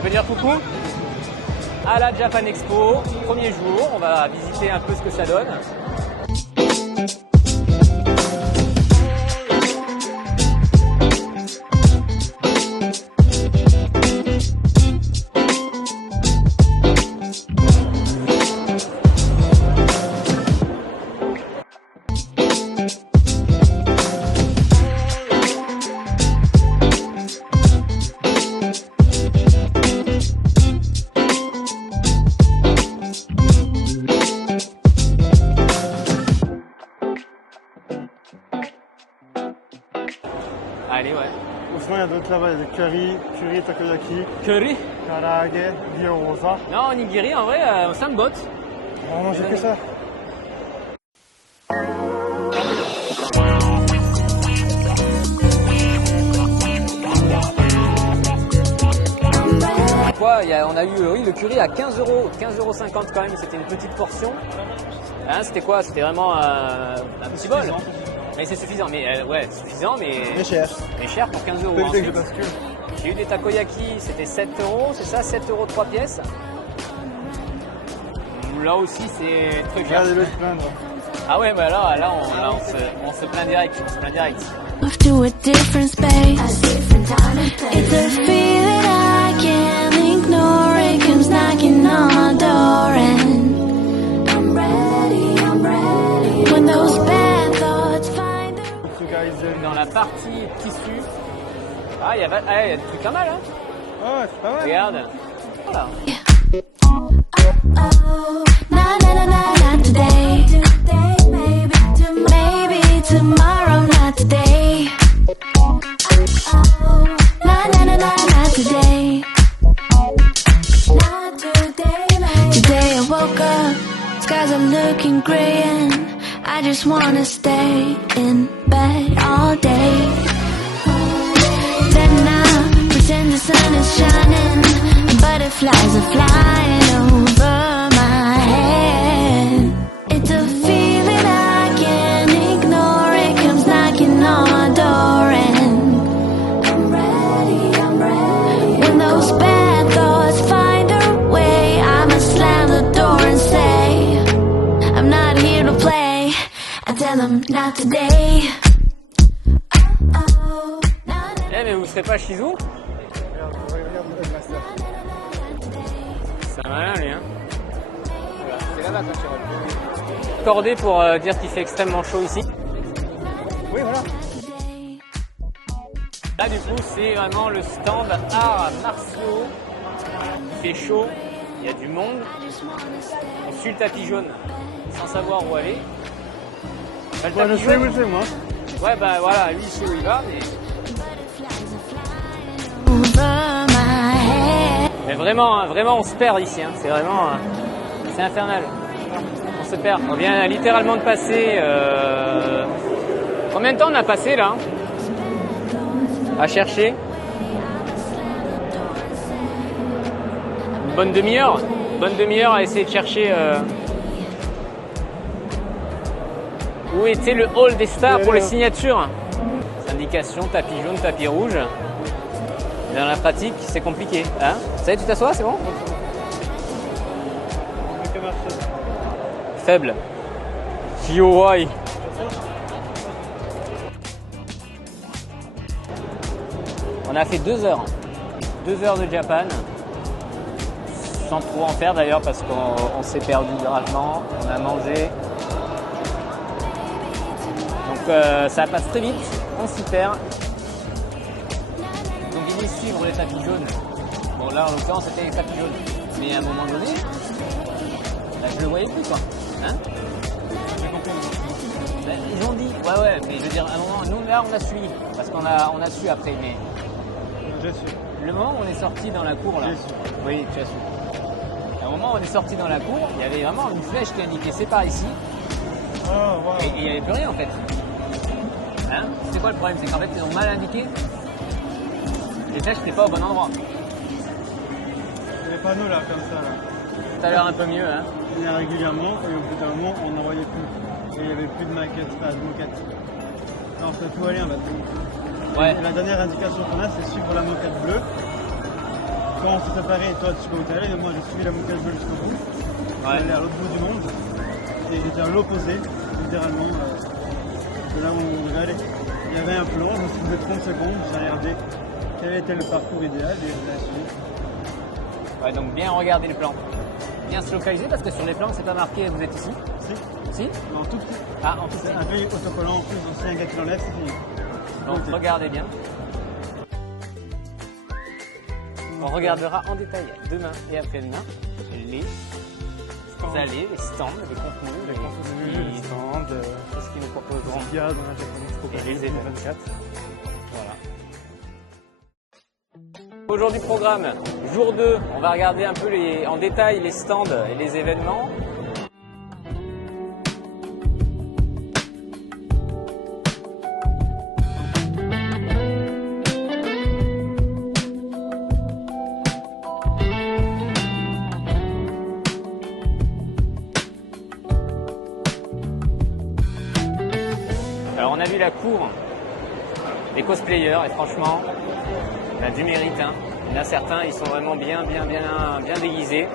Je peux dire coucou à la Japan Expo, premier jour, on va visiter un peu ce que ça donne. Allez, ouais. Sinon, il y a d'autres là-bas, il y a des curry, takoyaki, Curry? karaage, gyoza. Non, onigiri, en vrai, ça me botte. On mange que ça. Quoi, on a eu oui, le curry à 15 €, 15,50 € quand même, c'était une petite portion. Hein, c'était quoi? C'était vraiment un petit bol. Mais c'est suffisant, mais ouais, suffisant, mais cher. Mais cher pour 15 €. Ensuite, je bascule. J'ai eu des takoyaki, c'était 7 €, c'est ça, 7 € 3 pièces. Là aussi, c'est très cher. Regardez-le se plaindre. Ah ouais, bah là on se plaint direct, on se plaint direct. Move to a different space. It's a feeling I can't ignore. It comes knocking on my door and I'm ready. When those bad thoughts find a... Dans la partie tissu, il y a des trucs pas mal, hein. Oh, c'est pas mal. Regarde, voilà. Oh, not today. Maybe tomorrow, not today. Oh, not today. Not today. Today I woke up, skies are looking gray and I just wanna stay in bed all day. Then I pretend the sun is shining, butterflies are flying over my head. It's a feeling I can't ignore, it comes knocking on my door and I'm ready. When those bad thoughts find their way, I'ma slam the door and say I'm not here to play. I tell them not today. Eh mais vous serez pas Shizu? Regarde le master. C'est un malin lui, hein. Voilà, c'est là-bas quand tu rentres. Cordé pour dire qu'il fait extrêmement chaud ici. Oui, voilà. Là du coup c'est vraiment le stand arts martiaux. Il fait chaud, il y a du monde. On suit le tapis jaune sans savoir où aller. Bah, le Moi, je tapis sais jaune, où c'est, moi. ouais bah voilà, lui il sait où il va, mais vraiment, hein, vraiment on se perd ici, hein. C'est vraiment, c'est infernal. On se perd. On vient littéralement de passer. Combien de temps on a passé là à chercher? Une bonne demi-heure. Bonne demi-heure à essayer de chercher où était le hall des stars pour les signatures. Indication, tapis jaune, tapis rouge. Dans la pratique, c'est compliqué. Hein? Ça y est, tu t'assois, c'est bon? Faible. Kiowai. On a fait 2 heures. 2 heures de Japan. Sans trop en faire d'ailleurs parce qu'on s'est perdu gravement. On a mangé. Donc ça passe très vite. On s'y perd. Donc il est suivre les tapis jaunes. Bon là en l'occurrence c'était les tapis jaunes. Mais à un moment donné, là, je le voyais plus quoi. Hein? Ben, ils ont dit, ouais, mais je veux dire, à un moment, nous là on a suivi. Parce qu'on a su après, mais. J'ai su. Le moment où on est sorti dans la cour là. J'ai su. Oui, tu as su. À un moment où on est sorti dans la cour, il y avait vraiment une flèche qui indiquait c'est par ici. Oh, wow. Et il n'y avait plus rien en fait. Hein? C'est quoi le problème? C'est qu'en fait ils ont mal indiqué. Les flèches n'étaient pas au bon endroit. Les panneaux là, comme ça là. Tout à l'heure un peu mieux, hein? Il y en a régulièrement et au bout d'un moment on n'en voyait plus. Et il n'y avait plus de maquette, pas de moquette. Alors ça tout aller en fait. Ouais. Et la dernière indication qu'on a c'est suivre la moquette bleue. Quand on s'est séparé, toi tu peux où t'es allé, mais moi je suis la montée de jusqu'au bout. Je suis allé à l'autre bout du monde et j'étais à l'opposé, littéralement, de là où on devait aller. Il y avait un plan, je me suis levé 30 secondes, j'ai regardé quel était le parcours idéal et je l'ai suivi. Ouais, donc bien regarder le plan. Bien se localiser parce que sur les plans, c'est pas marqué vous êtes ici. Si? Non, tout petit. Ah, en tout C'est cas. un peu autocollant en plus, donc si un gars qui l'enlève, c'est fini. Donc regardez bien. On regardera en détail demain et après-demain les allées, les stands, les contenus, Les stands, tout ce qu'ils nous proposeront. il y a dans la Japanese Expo Et les Paris événements. 2024. Voilà. Aujourd'hui programme, jour 2, on va regarder un peu en détail les stands et les événements. Alors on a vu la cour des cosplayers et franchement, on a du mérite. Hein. Il y en a certains, ils sont vraiment bien déguisés.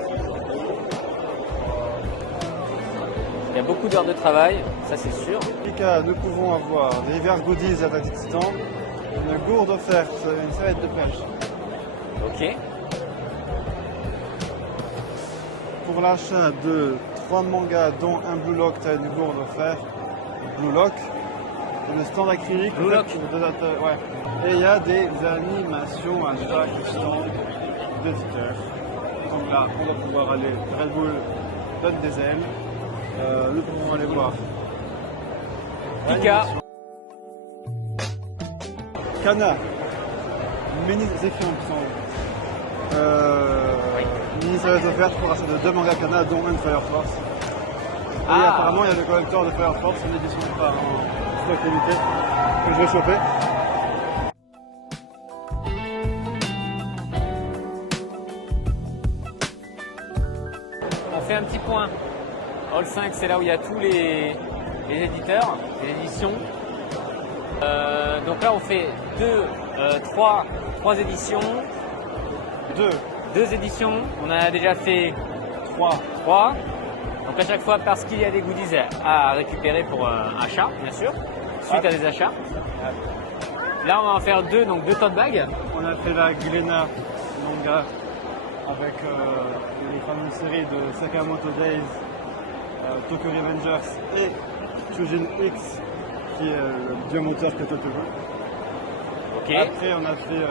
Il y a beaucoup d'heures de travail, ça c'est sûr. Pika, nous pouvons avoir des divers goodies à Tactic Stand, une gourde offerte, une serviette de plage. Ok. Pour l'achat de 3 mangas, dont un Blue Lock, tu as une gourde offerte. Blue Lock. Le stand acrylique. Blue Lock. Ouais. Et il y a des animations à chaque stand de tickets. Donc là, on va pouvoir aller. Red Bull donne des ailes. Nous pouvons aller voir. Pika. Kana. Mini écrits en sang. Mini serviette offerte pour achat de 2 mangas Kana, dont un Fire Force. Et apparemment, il y a le collector de Fire Force, une édition par stock limité que je vais choper. On fait un petit point. Hall 5, c'est là où il y a tous les éditeurs, les éditions. Donc là, on fait trois éditions. Deux éditions. On en a déjà fait trois. Donc à chaque fois, parce qu'il y a des goodies à récupérer pour achat, bien sûr, suite à des achats. Là, on va en faire deux, donc 2 tote bags. On a fait la Glénat manga avec les fameuses séries de Sakamoto Days, Tokyo Revengers et Chujin X, qui est le vieux moteur que Totoro. Ok. Après, on a fait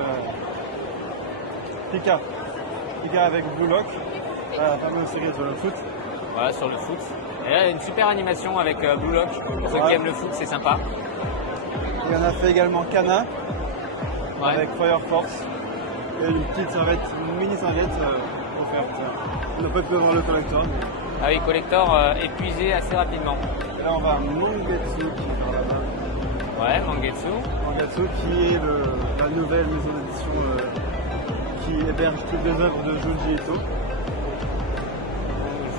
Pika avec Blue Lock, la fameuse série sur le foot. Voilà, sur le foot. Et là, une super animation avec Blue Lock. Pour ceux qui aiment le foot, c'est sympa. Et on a fait également Kana Ouais. avec Fire Force et une petite serviette, une mini serviette offerte. On n'a pas pu avoir le collector. Mais... Ah oui, collector épuisé assez rapidement. Et là, on va à Mangetsu qui est par là-bas. Ouais, Mangetsu. Mangetsu qui est la nouvelle maison d'édition qui héberge toutes les œuvres de Junji Ito.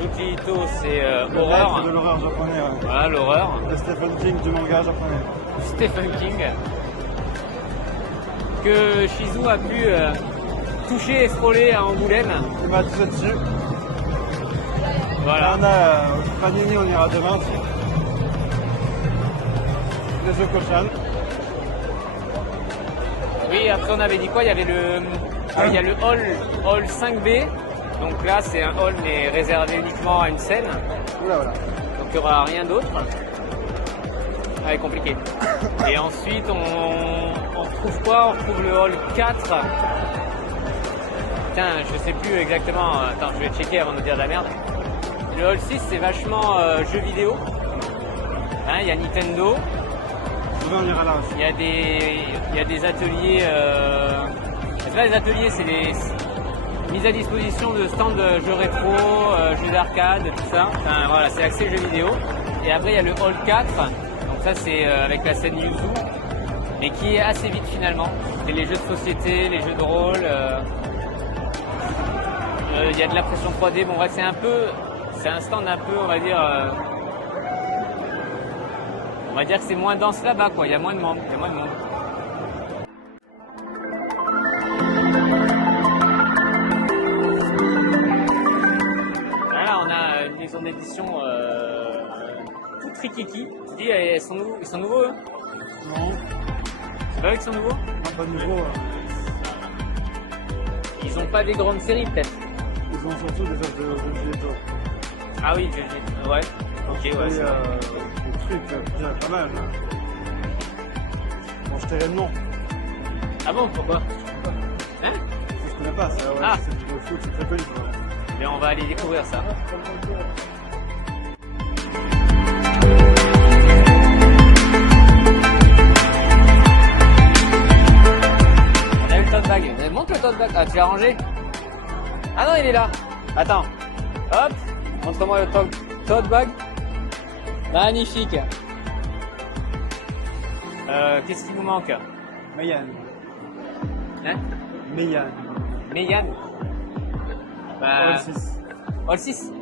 Junji Ito, c'est Le horreur. maître de l'horreur japonais. Ouais. Voilà, l'horreur. De Stephen King du manga japonais. Stephen King. Que Shizu a pu toucher et frôler à Angoulême. Il m'a touché dessus. Voilà. Là, on a Panini, on ira demain. Les Yoko-chan. Oui, après on avait dit quoi? Il y avait il y a le hall 5B. Donc là, c'est un hall mais réservé uniquement à une scène. Oula, voilà. Donc il n'y aura rien d'autre. Ah, c'est compliqué. Et ensuite, on retrouve quoi? On retrouve le hall 4. Putain, je sais plus exactement. Attends, je vais checker avant de dire de la merde. Le hall 6, c'est vachement jeux vidéo. Hein, il y a Nintendo. Demain, on ira là aussi. Il y a des ateliers. C'est pas des ateliers, c'est des mises à disposition de stands de jeux rétro, jeux d'arcade, tout ça. Enfin, voilà, c'est axé jeux vidéo. Et après, il y a le hall 4. Donc ça, c'est avec la scène Yuzu, mais qui est assez vite finalement. C'est les jeux de société, les jeux de rôle. Il y a de la pression 3D. Bon, bref, c'est un stand un peu, on va dire que c'est moins dense là-bas, quoi. Il y a moins de monde. Frikiki. Tu dis, ils sont nouveaux eux? Non, C'est pas eux qui sont nouveaux? pas de nouveau. Ils ont pas des grandes séries peut-être? Ils ont surtout des œuvres de Giletto. Ah oui, ouais. Ok, ouais. Et C'est vrai. des trucs déjà pas mal. Bon, je dirais non. Ah bon, pourquoi? Hein? Je connais pas ça, ouais. Ah. C'est du foot, c'est très connu. Ouais. Mais on va aller découvrir ça. On a eu le tote bag. Montre le tote bag. Ah, tu l'as rangé? Ah non, il est là. Attends. Hop. Montre-moi le tote bag. Magnifique. Qu'est-ce qui nous manque? Meyane. Hein? Meyane. Meyane. Bah, All 6. All 6.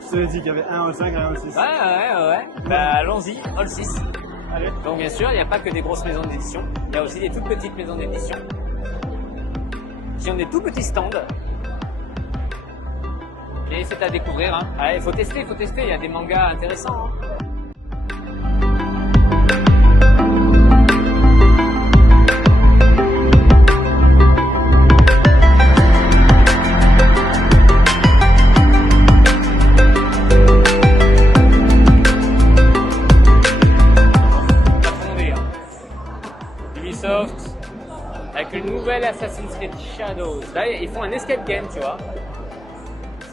Je te l'ai dit qu'il y avait un All 5 et un All 6. Ouais. Bah, allons-y, All 6. Allez. Donc, bien sûr, il n'y a pas que des grosses maisons d'édition. Il y a aussi des toutes petites maisons d'édition qui ont des tout petits stands. Et c'est à découvrir. Hein. Allez, faut tester. Il y a des mangas intéressants. Hein. Ubisoft avec le nouvel Assassin's Creed Shadows. Là, ils font un escape game, tu vois.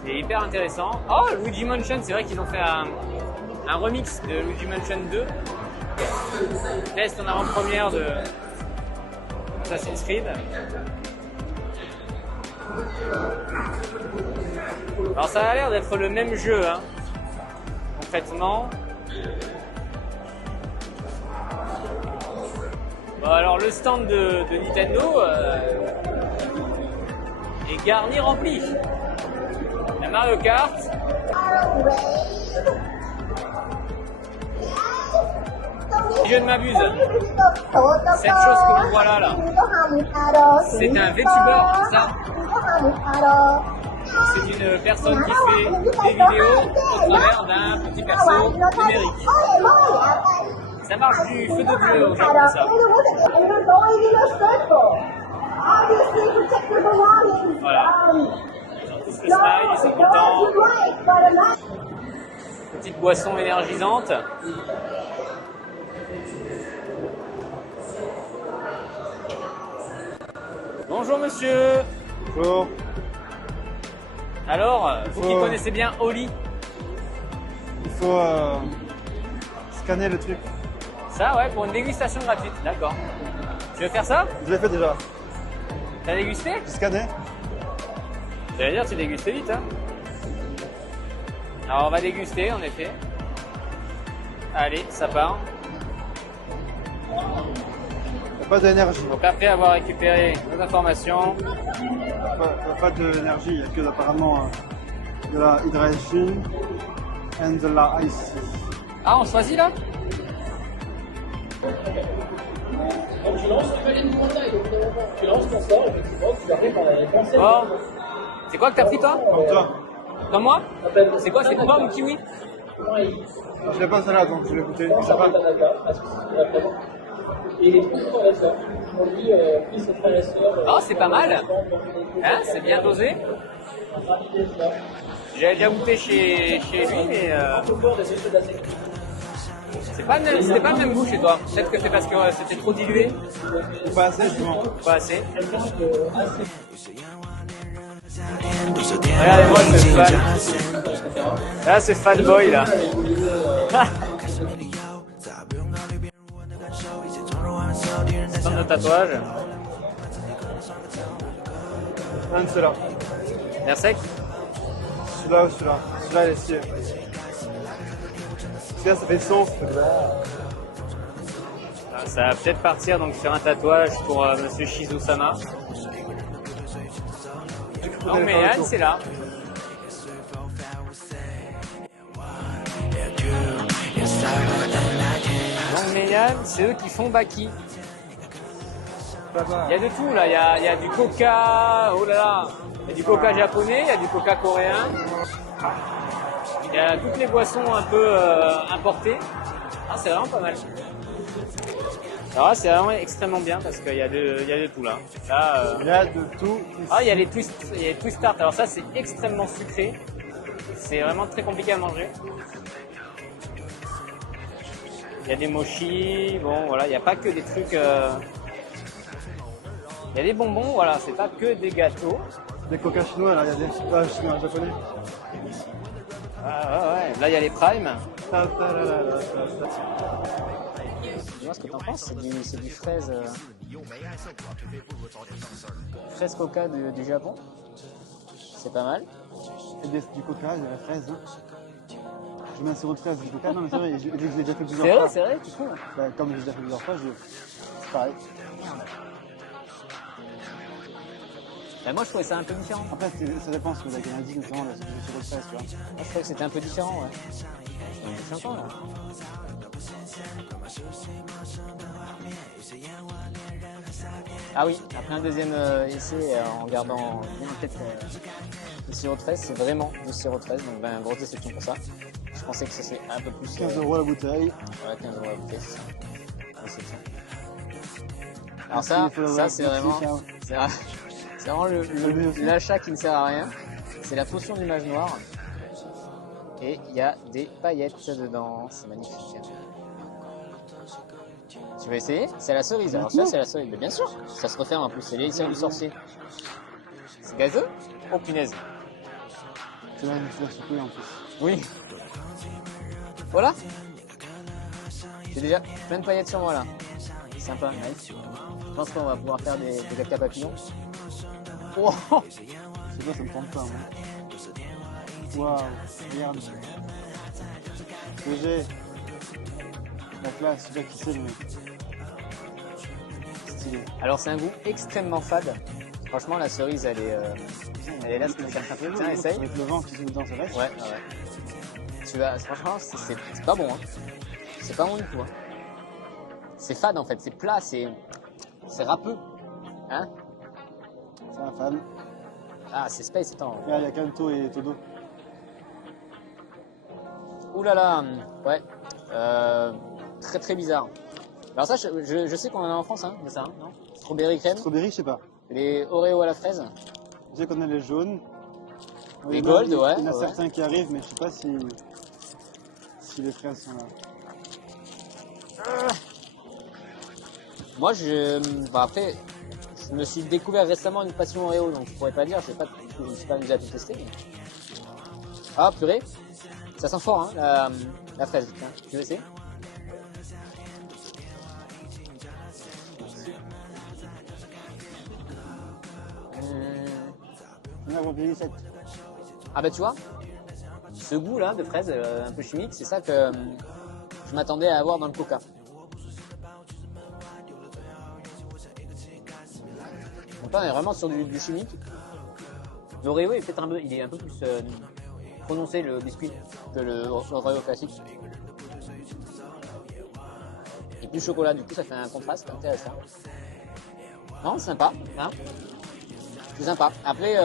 C'est hyper intéressant. Oh, Luigi Mansion, c'est vrai qu'ils ont fait un remix de Luigi Mansion 2. Test en avant-première de Assassin's Creed. Alors ça a l'air d'être le même jeu, hein, concrètement. Bon, alors le stand de Nintendo est garni rempli. Il y a Mario Kart. Si je ne m'abuse, cette chose que l'on voit là, c'est un VTuber, c'est ça? C'est une personne qui fait des vidéos au travers d'un petit perso numérique. Ça marche du feu de Dieu au Japon, ça. Voilà. Ils ont tous le smile, ils sont contents. Petite boisson énergisante. Bonjour monsieur. Bonjour. Alors, vous qui connaissez bien Oli, Il faut scanner le truc. ça ouais, pour une dégustation gratuite, d'accord. Tu veux faire ça? Je l'ai fait déjà. T'as dégusté? J'ai scanné. J'allais dire, tu dégustes vite, hein. Alors on va déguster en effet. Allez, ça part. Il n'y a pas d'énergie. Donc après avoir récupéré nos informations, Pas d'énergie, il n'y a que apparemment de la hydration and de la ice. ah on choisit là? Donc tu lances, tu fais les mouvements taille, donc tu lances ton sort, effectivement, tu arrives à les penser. Bon, c'est quoi que t'as pris toi? Comme toi. Comme moi? C'est quoi? C'est pomme ou kiwi? Je l'ai pas celle-là, donc je l'ai goûté. Je sais pas. Et les trois frères et sœurs. On dit, puis ses frères et sœurs. Oh, c'est pas mal. Hein, c'est bien dosé. J'avais déjà goûté chez lui, mais c'était pas le même goût chez toi. Peut-être que c'est parce que c'était trop dilué. Pas assez, justement. Pas assez. Regardez-moi ce fan. Là, ce fanboy là. Stand de tatouage. Un de ceux-là. L'air sec. Celui-là ou celui-là. Celui-là, il est scié. Celui-là, ça fait son. Ça va peut-être partir donc sur un tatouage pour Monsieur Shizu-sama. Donc Meyane, c'est là. Donc Meyane, c'est eux qui font Baki. Il y a de tout là, il y a du coca, oh là là, il y a du coca japonais, il y a du coca coréen, il y y a toutes les boissons un peu importées. Ah, c'est vraiment pas mal. Alors là, c'est vraiment extrêmement bien parce qu'il y a de tout là. Là, Il y a de tout. ah, il y a les twist tarts. Alors ça, c'est extrêmement sucré. C'est vraiment très compliqué à manger. Il y a des mochis. Bon, voilà, il n'y a pas que des trucs. Il y a des bonbons. Voilà, c'est pas que des gâteaux. Des coca chinois, là, il y a des chinois japonais. Ah, ouais. Là, il y a les primes. Dis-moi ce que t'en penses. C'est du fraise. Fraise coca du Japon. C'est pas mal. Et du coca, de la fraise. Hein. Je mets un sirop de fraise du coca. Non, mais c'est vrai, je l'ai déjà fait plusieurs fois. C'est vrai, tu trouves? Bah, comme je l'ai déjà fait plusieurs fois, c'est pareil. Bah, moi, je trouvais ça un peu différent. Après, ça dépend ce que la Canadie, notamment le sirop de fraise, tu vois. Moi, je trouvais que c'était un peu différent, ouais. C'est sympa, là. Ah oui, après un deuxième essai, en regardant bien peut-être le sirop de fraise, c'est vraiment du sirop de fraise, donc ben, grosse déception pour ça. Je pensais que c'est un peu plus... 15 € la bouteille. Ouais, 15 € la bouteille, c'est ça. Déception. Alors ça c'est vraiment... C'est vraiment l'achat qui ne sert à rien. C'est la potion du mage noir. Et il y a des paillettes dedans. C'est magnifique. Tu veux essayer? C'est la cerise. Alors ça, c'est la cerise. Mais bien sûr, ça se referme en plus. C'est l'élixir du sorcier. C'est gazeux? Oh punaise. Tu vas me faire secouer en plus. Oui. Voilà. J'ai déjà plein de paillettes sur moi là. Sympa, nice. Je pense qu'on va pouvoir faire des caca papillons. Oh, Je sais pas, ça me tente pas. Waouh, regarde. Que j'ai. Donc là, je sais pas qui c'est, mais. Stylé. alors c'est un goût extrêmement fade. Franchement, la cerise, elle est là, ce que tu cherches un peu. Tiens, essaye. Avec le vent qui se met dans sa vache. Ouais. Tu vas, franchement, c'est pas bon. Hein. C'est pas bon du tout. Hein. C'est fade en fait, c'est plat, c'est râpeux. Hein? C'est un fan. Ah, c'est space, attends. Regarde, il y a Kanto et Todo. Ouh là là, ouais. Très très bizarre. Alors ça, je sais qu'on en a en France, hein, de ça, hein, non? Strawberry crème, Strawberry, je sais pas. les Oreo à la fraise. Je sais qu'on a les jaunes. Les gold, ouais. Il y en a ouais. certains qui arrivent, mais je sais pas si les fraises sont là. Moi, après, je me suis découvert récemment une passion Oreo, donc je pourrais pas dire, je me suis pas amusé à tout tester. Mais... Ah, purée, ça sent fort, hein, la fraise. Tiens, tu veux essayer? Ah bah tu vois, ce goût là de fraise un peu chimique, c'est ça que je m'attendais à avoir dans le coca. Donc là on est vraiment sur du chimique. L'Oreo est peut-être il est un peu plus prononcé le biscuit que l'Oreo classique. Et plus chocolat, du coup ça fait un contraste intéressant. Non, c'est sympa, hein, c'est sympa. Après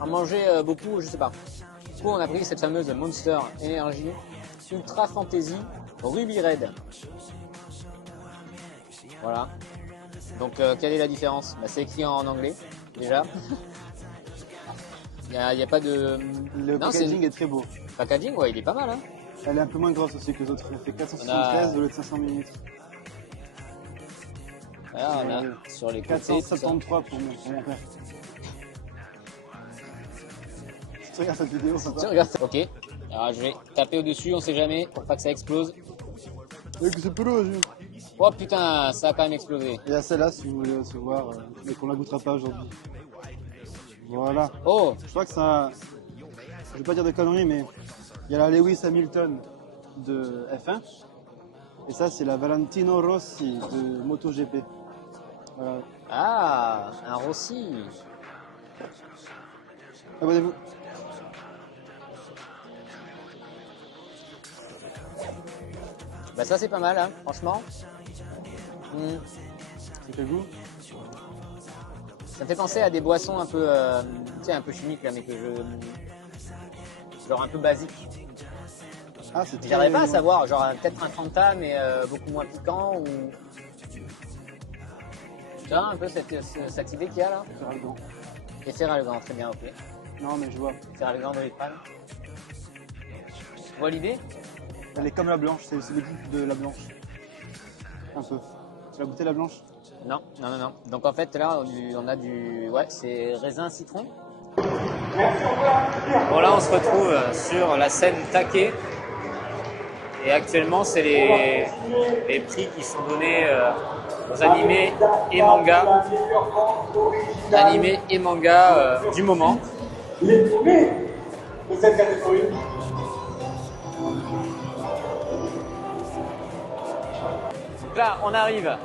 à manger beaucoup, je sais pas. Du coup, on a pris cette fameuse Monster Energy Ultra Fantasy Ruby Red. Voilà. Donc, quelle est la différence? Bah, c'est écrit en anglais, déjà. Il y a pas de... Le packaging est très beau. Packaging, ouais, il est pas mal, hein. Elle est un peu moins grosse aussi que les autres. Elle fait 473 au lieu de 500 ml. Voilà, on a sur les côtés, 473 pour mon père. Tu regardes cette vidéo, ça tu regardes ça. Ok. Alors, je vais taper au-dessus, on sait jamais, pour pas que ça explose. Et que c'est peu là, Oh putain, ça a quand même explosé. Il y a celle-là si vous voulez recevoir, mais qu'on la goûtera pas aujourd'hui. Voilà. Oh, Je crois que ça. Je vais pas dire de conneries, mais il y a la Lewis Hamilton de F1. Et ça, c'est la Valentino Rossi de MotoGP. Voilà. ah, un Rossi. Abonnez-vous. Bah ça c'est pas mal, hein, franchement. C'est quel goût? Ça me fait penser à des boissons un peu, tu sais, un peu chimiques là, mais que genre un peu basique. Ah, c'est J'arriverais pas à savoir, genre peut-être un Fanta mais beaucoup moins piquant ou... Tu vois un peu cette idée qu'il y a là? Feralgan. Et Feralgan, très bien, ok. Non, mais je vois. Feralgan de l'Épreuve. Tu vois l'idée? Elle est comme la blanche, c'est le goût de la blanche. Un peu. Tu vas goûter la blanche? Non. Donc en fait là on a du... Ouais, c'est raisin citron. Bon là on se retrouve sur la scène Take. Et actuellement c'est les prix qui sont donnés aux animés et mangas. Animés et mangas du moment. Les premiers de cette catégorie. Donc là on arrive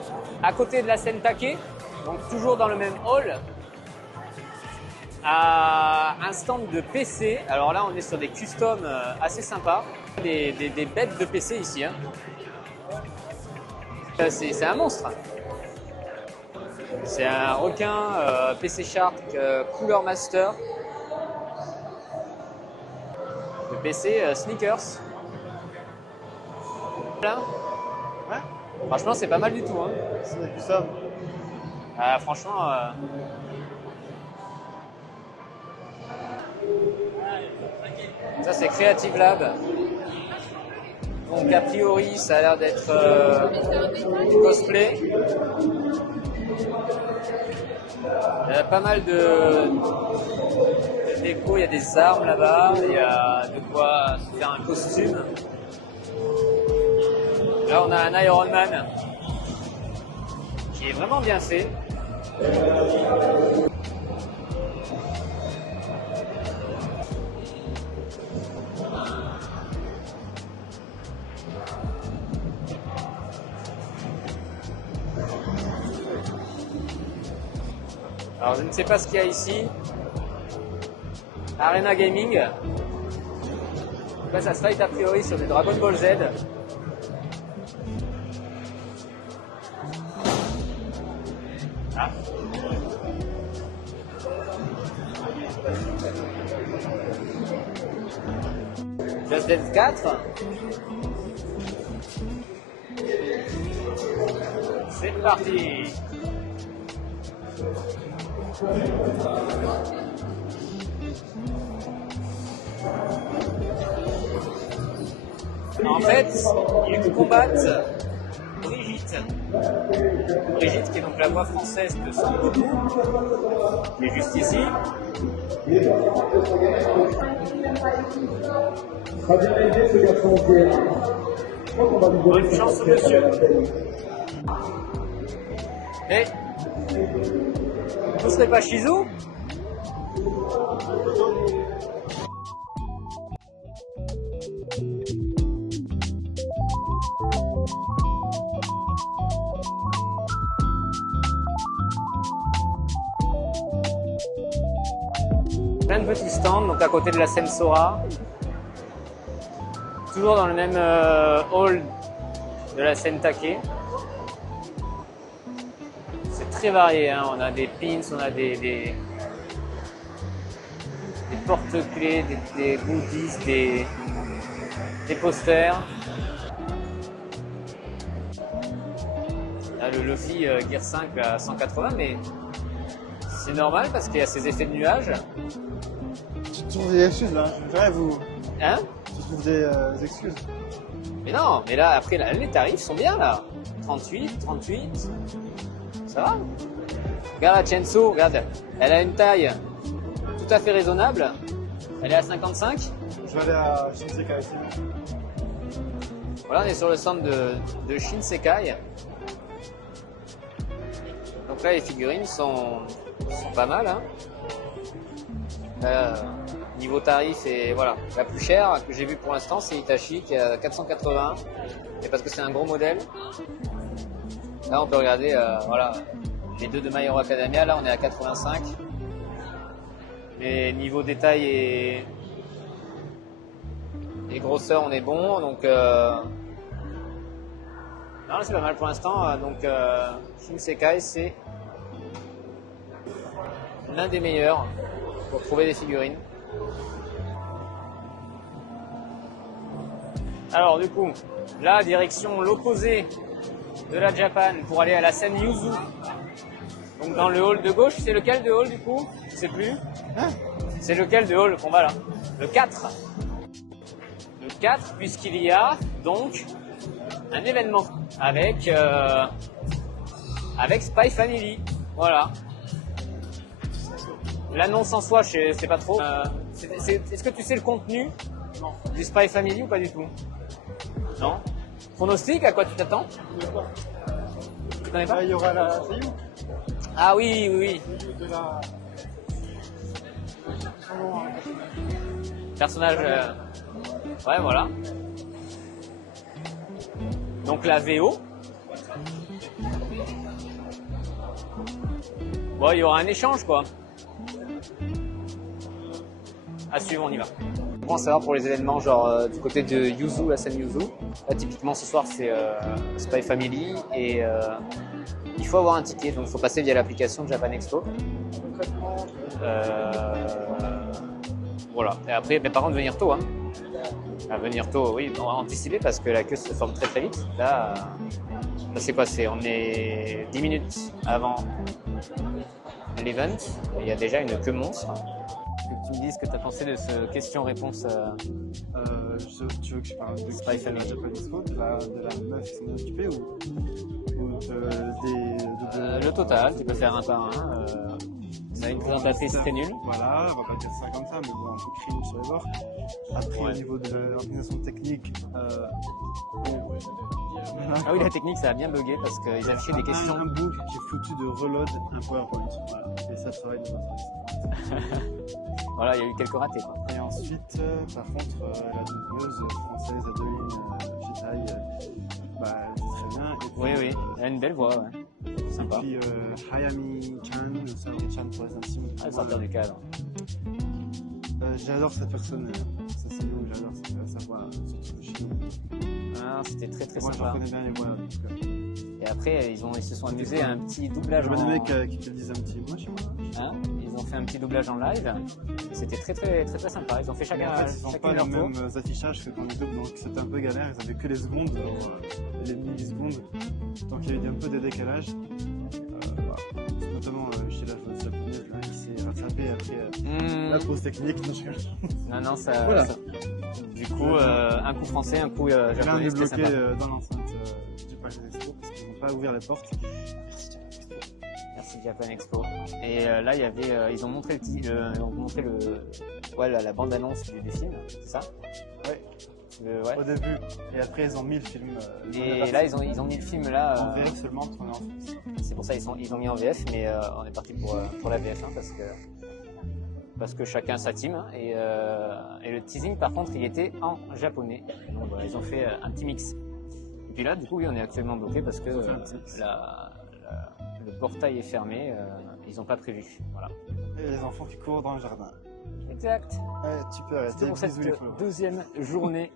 à côté de la scène Take, donc toujours dans le même hall, à un stand de PC. Alors là on est sur des customs assez sympas, des bêtes de PC ici. Hein. C'est un monstre. C'est un requin PC Shark Cooler Master. Le PC Sneakers. Là. Ouais. Franchement c'est pas mal du tout. Hein. C'est des customs. Franchement... Ça c'est Creative Lab. Donc a priori ça a l'air d'être du cosplay. Il y a pas mal de déco, il y a des armes là-bas, il y a de quoi se faire un costume. Là on a un Iron Man qui est vraiment bien fait. Alors je ne sais pas ce qu'il y a ici. Arena Gaming. Là ça se fight a priori sur des Dragon Ball Z. Ah. Just Dance 4. C'est parti. En fait, ils combattent Brigitte. Brigitte qui est donc la voix française de Son Goku, qui est juste ici. Bonne chance au monsieur. Et vous serez pas Shizu? Plein de petits stands, donc à côté de la scène Sora. Toujours dans le même hall de la scène Take. C'est très varié, hein. On a des pins, on a des porte-clés, des goodies, des posters. Là, le Luffy Gear 5 à 180, mais c'est normal parce qu'il y a ces effets de nuages. Tu trouves des excuses là? Je dirais vous. Hein? Tu trouves des excuses? Mais non, mais là, après, là, les tarifs sont bien là. 38, 38. Ça va? Regarde la Chenso, regarde. Elle a une taille tout à fait raisonnable. Elle est à 55. Je vais aller à Shinsekai ici. Voilà, on est sur le stand de Shinsekai. Donc là, les figurines sont pas mal. Hein. Niveau tarif, et voilà. La plus chère que j'ai vue pour l'instant, c'est Itachi qui est à 480. Et parce que c'est un gros modèle. Là, on peut regarder voilà, les deux de My Hero Academia. Là, on est à 85. Mais niveau détail et grosseur, on est bon. Donc, non, c'est pas mal pour l'instant. Donc, Shinsekai, c'est l'un des meilleurs pour trouver des figurines. Alors du coup, là, direction l'opposé de la Japan pour aller à la scène Yuzu. Donc dans le hall de gauche, c'est lequel de hall du coup? Je sais plus. Hein? C'est lequel de hall qu'on va là? Le 4. Le 4, puisqu'il y a donc un événement avec, avec Spy Family. Voilà. L'annonce en soi, je sais pas trop. Est-ce que tu sais le contenu du Spy Family ou pas du tout? Non. Pronostic, à quoi tu t'attends? Tu connais pas? Il y aura la Seiyu. Ah oui, oui, oui. De la... Personnage. Ouais, voilà. Donc la VO. Bon, il y aura un échange quoi. À suivre, on y va. Bon, savoir pour les événements, genre du côté de Yuzu, la scène Yuzu. Là, typiquement, ce soir, c'est Spy Family et il faut avoir un ticket, donc il faut passer via l'application de Japan Expo. Voilà. Et après, mais par contre, venir tôt. Hein. À venir tôt, oui, on va anticiper parce que la queue se forme très très vite. Là c'est quoi? On est 10 minutes avant l'event. Il y a déjà une queue monstre. Que tu me dises ce que tu as pensé de ce question-réponse. Tu veux que je parle de Spy Family. de Japan Expo, de la meuf qui s'en est occupée ou Le total, tu peux faire un par un. On a une présentatrice très nulle. Voilà, on va pas dire ça comme ça, mais bon, un peu crime sur les bords. Après, Ouais. au niveau de l'organisation technique, Ah oui, la technique, ça a bien bugué parce qu'ils affichaient des questions. Un book qui est foutu de reload un PowerPoint. Voilà. Et ça travaille de votre Voilà, il y a eu quelques ratés quoi. Et ensuite, par contre, la doubleuse française Adeline Chitaï, elle dit très bien. Et puis, Oui, oui, elle a une belle voix, ouais. Sympa. puis Hayami Chan, Saori-chan pour les intimes. Elle sortir du cadre. J'adore cette personne, ça c'est nous, j'adore sa voix, surtout chez nous. Ah, c'était très très Moi je sympa. reconnais bien les voix. Et après, ils se sont amusés à un petit doublage Je vois des en... mecs qui te disent un petit moi chez moi. Hein, ils ont fait un petit doublage en live. C'était très très très très sympa. Ils ont fait En chacun, fait, ils n'ont chacun pas leur les tour. mêmes affichages que dans les doubles, donc c'était un peu galère, ils avaient que les secondes, les millisecondes, donc il y a eu un peu de décalage. Voilà. Notamment chez la joueuse japonaise là, qui s'est rattrapée après la pause technique. Non, non, ça. Voilà. Du coup, un coup français, un coup Là on japonais, est c'était bloqué sympa. dans l'enceinte du Palais d'Expo parce qu'ils n'ont pas ouvert les portes. Merci Japan Expo. Et là, il y avait, ils ont montré la bande-annonce du film, c'est ça? Ouais. Ouais. Au début, et après ils ont mis le film. Et là, ils ont mis le film là. en VF seulement, tourné en France. C'est pour ça ils ont mis en VF, mais on est parti pour la VF1 parce que chacun sa team. Et le teasing, par contre, il était en japonais. Donc voilà, ils ont fait un petit mix. Et puis là, du coup, oui, on est actuellement bloqué parce que le portail est fermé. Ils n'ont pas prévu. Voilà. Et les enfants qui courent dans le jardin. Exact. Ouais, tu peux C'était rester. pour cette Bisous les follow. deuxième journée